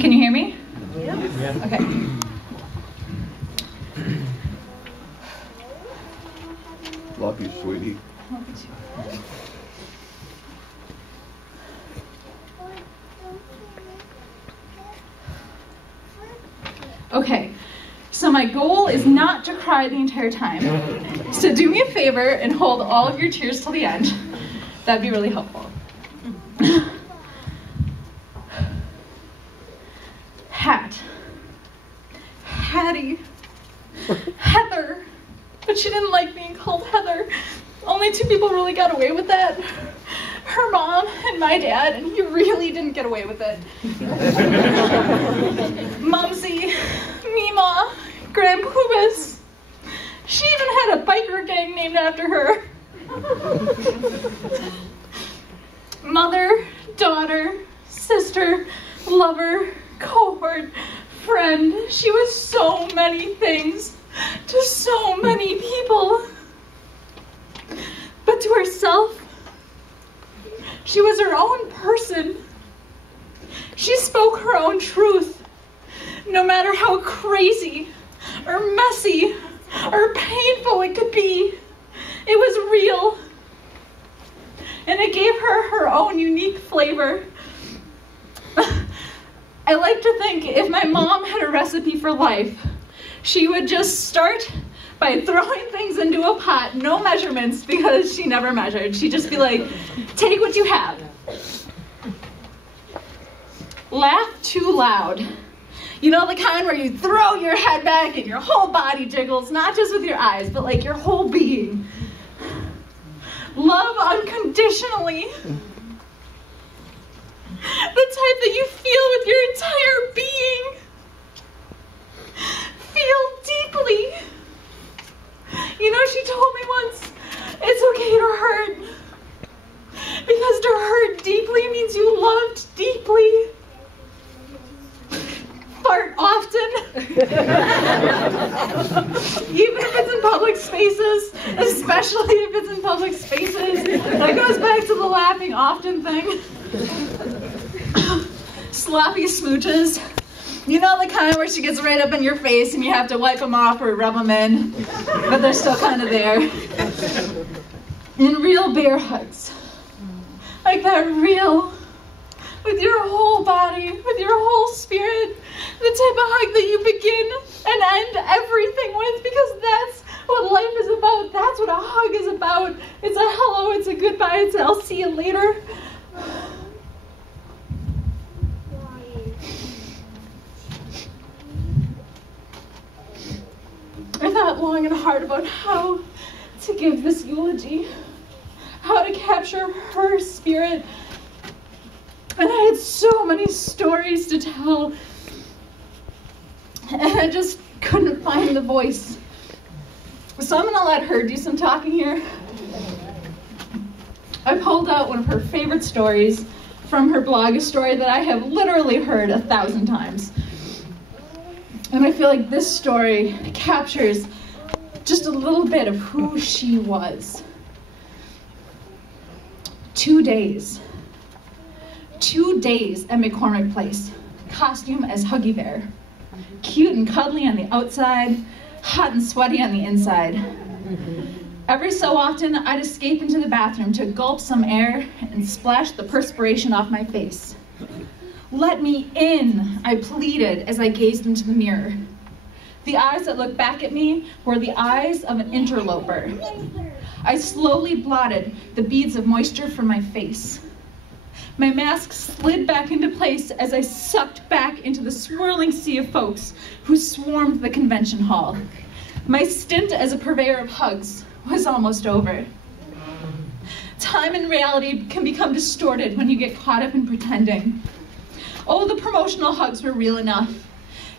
Can you hear me? Yeah. Okay. Love you, sweetie. Love you too. Okay, so my goal is not to cry the entire time. So do me a favor and hold all of your tears till the end. That'd be really helpful. Hattie, Heather, but she didn't like being called Heather. Only two people really got away with that. Her mom and my dad, and he really didn't get away with it. Mumsy, Mima, Grandpoobas. She even had a biker gang named after her. Mother, daughter, sister, lover, cohort, friend. She was so many things to so many people. But to herself, she was her own person. She spoke her own truth, no matter how crazy or messy or painful it could be. It was real, and it gave her her own unique flavor. I like to think if my mom had a recipe for life, she would just start by throwing things into a pot, no measurements, because she never measured. She'd just be like, take what you have. Laugh too loud. You know, the kind where you throw your head back and your whole body jiggles, not just with your eyes, but like your whole being. Love unconditionally. The type that you feel with your entire being. Feel deeply. You know, she told me once, it's okay to hurt. Because to hurt deeply means you loved deeply. Fart often. Even if it's in public spaces, especially if it's in public spaces. That goes back to the laughing often thing. Sloppy smooches. You know, the kind where she gets right up in your face and you have to wipe them off or rub them in, but they're still kind of there. And real bear hugs. Like that real, with your whole body, with your whole spirit, the type of hug that you begin and end everything with, because that's what life is about. That's what a hug is about. It's a hello, it's a goodbye, it's a I'll see you later. I thought long and hard about how to give this eulogy, how to capture her spirit. And I had so many stories to tell, and I just couldn't find the voice. So I'm gonna let her do some talking here. I pulled out one of her favorite stories from her blog, a story that I have literally heard 1,000 times. And I feel like this story captures just a little bit of who she was. 2 days. 2 days at McCormick Place. Costume as Huggy Bear. Cute and cuddly on the outside, hot and sweaty on the inside. Every so often, I'd escape into the bathroom to gulp some air and splash the perspiration off my face. Let me in, I pleaded as I gazed into the mirror. The eyes that looked back at me were the eyes of an interloper. I slowly blotted the beads of moisture from my face. My mask slid back into place as I sucked back into the swirling sea of folks who swarmed the convention hall. My stint as a purveyor of hugs was almost over. Time and reality can become distorted when you get caught up in pretending. Oh, the promotional hugs were real enough,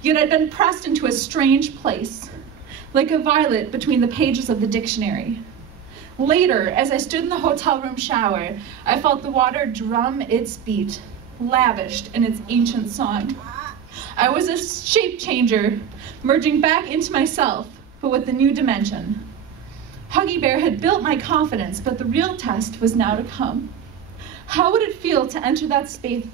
yet I'd been pressed into a strange place, like a violet between the pages of the dictionary. Later, as I stood in the hotel room shower, I felt the water drum its beat, lavished in its ancient song. I was a shape changer, merging back into myself, but with a new dimension. Huggy Bear had built my confidence, but the real test was now to come. How would it feel to enter that space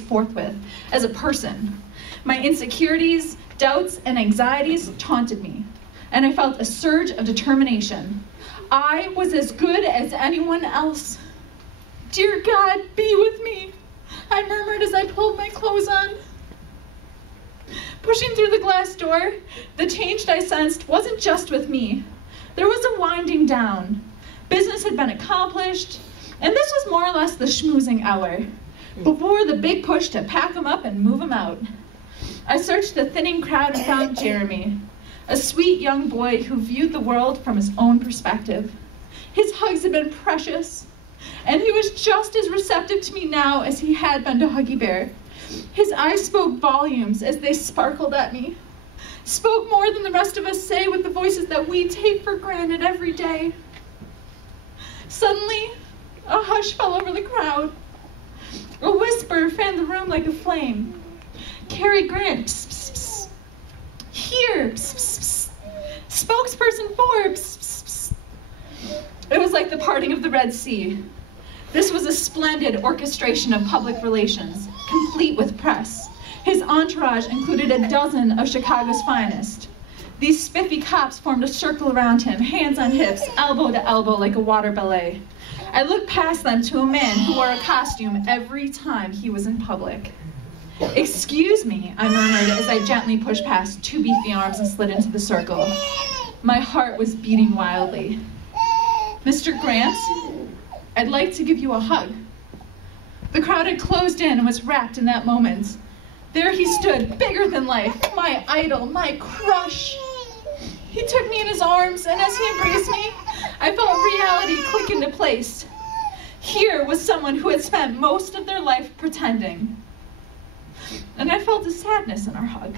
forthwith as a person? My insecurities, doubts, and anxieties taunted me, and I felt a surge of determination. I was as good as anyone else. Dear God, be with me, I murmured as I pulled my clothes on. Pushing through the glass door, the change I sensed wasn't just with me. There was a winding down. Business had been accomplished, and this was more or less the schmoozing hour, before the big push to pack them up and move them out. I searched the thinning crowd and found Jeremy, a sweet young boy who viewed the world from his own perspective. His hugs had been precious, and he was just as receptive to me now as he had been to Huggy Bear. His eyes spoke volumes as they sparkled at me, spoke more than the rest of us say with the voices that we take for granted every day. Suddenly, a hush fell over the crowd. A whisper fanned the room like a flame. Cary Grant, pss, pss, pss. Here, pss, pss, pss. Spokesperson for, pss, pss, pss. It was like the parting of the Red Sea. This was a splendid orchestration of public relations, complete with press. His entourage included a dozen of Chicago's finest. These spiffy cops formed a circle around him, hands on hips, elbow to elbow like a water ballet. I looked past them to a man who wore a costume every time he was in public. Excuse me, I murmured as I gently pushed past two beefy arms and slid into the circle. My heart was beating wildly. Mr. Grant, I'd like to give you a hug. The crowd had closed in and was wrapped in that moment. There he stood, bigger than life, my idol, my crush. He took me in his arms, and as he embraced me, I felt reality click into place. Here was someone who had spent most of their life pretending. And I felt a sadness in our hug.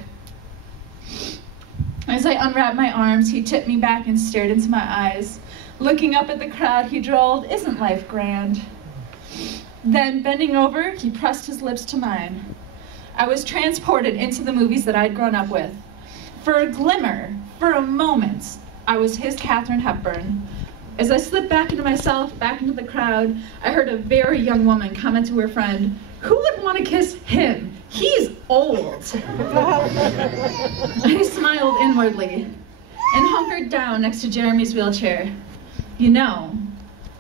As I unwrapped my arms, he tipped me back and stared into my eyes. Looking up at the crowd, he drawled, "Isn't life grand?" Then, bending over, he pressed his lips to mine. I was transported into the movies that I'd grown up with. For a glimmer, for a moment, I was his Katharine Hepburn. As I slipped back into myself, back into the crowd, I heard a very young woman comment to her friend, "Who would want to kiss him? He's old." I smiled inwardly and hunkered down next to Jeremy's wheelchair. "You know,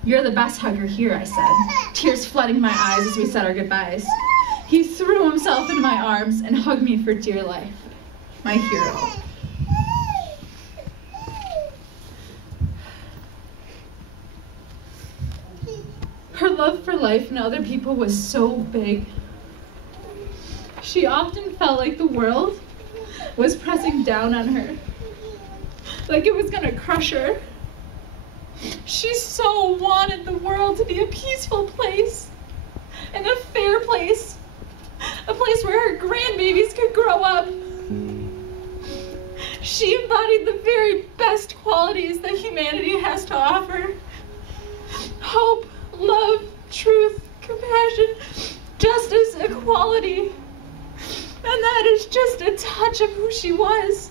you're the best hugger here," I said, tears flooding my eyes as we said our goodbyes. He threw himself into my arms and hugged me for dear life. My hero. Her love for life and other people was so big. She often felt like the world was pressing down on her, like it was gonna crush her. She so wanted the world to be a peaceful place and a fair place, a place where her grandbabies could grow up. She embodied the very best qualities that humanity has to offer: hope, love, truth, compassion, justice, equality. And that is just a touch of who she was.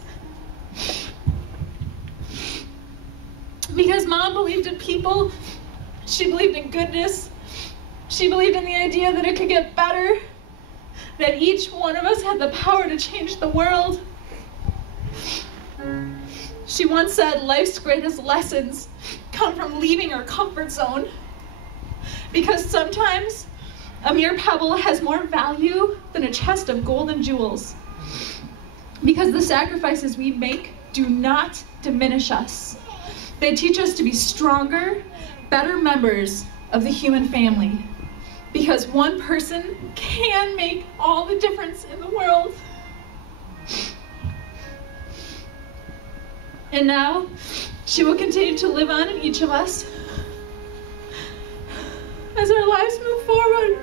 Because Mom believed in people, she believed in goodness, she believed in the idea that it could get better, that each one of us had the power to change the world. She once said life's greatest lessons come from leaving our comfort zone, because sometimes a mere pebble has more value than a chest of gold and jewels, because the sacrifices we make do not diminish us. They teach us to be stronger, better members of the human family, because one person can make all the difference in the world. And now, she will continue to live on in each of us. As our lives move forward,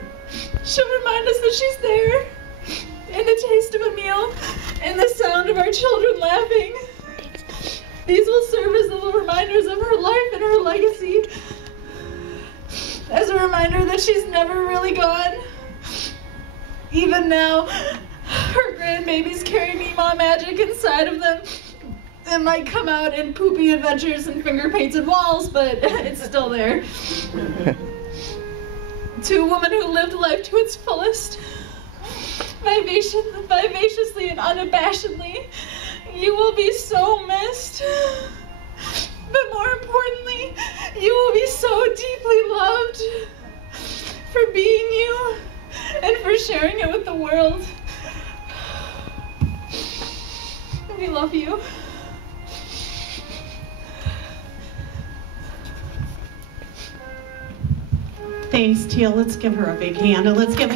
she'll remind us that she's there, in the taste of a meal, in the sound of our children laughing. These will serve as little reminders of her life and her legacy, as a reminder that she's never really gone, Even now, her grandbabies carry Mima magic inside of them. It might come out in poopy adventures and finger-painted walls, but it's still there. To a woman who lived life to its fullest, vivaciously and unabashedly, you will be so missed. But more importantly, you will be so deeply loved for being you and for sharing it with the world. We love you. Thanks, Teale. Let's give her a big hand, and let's give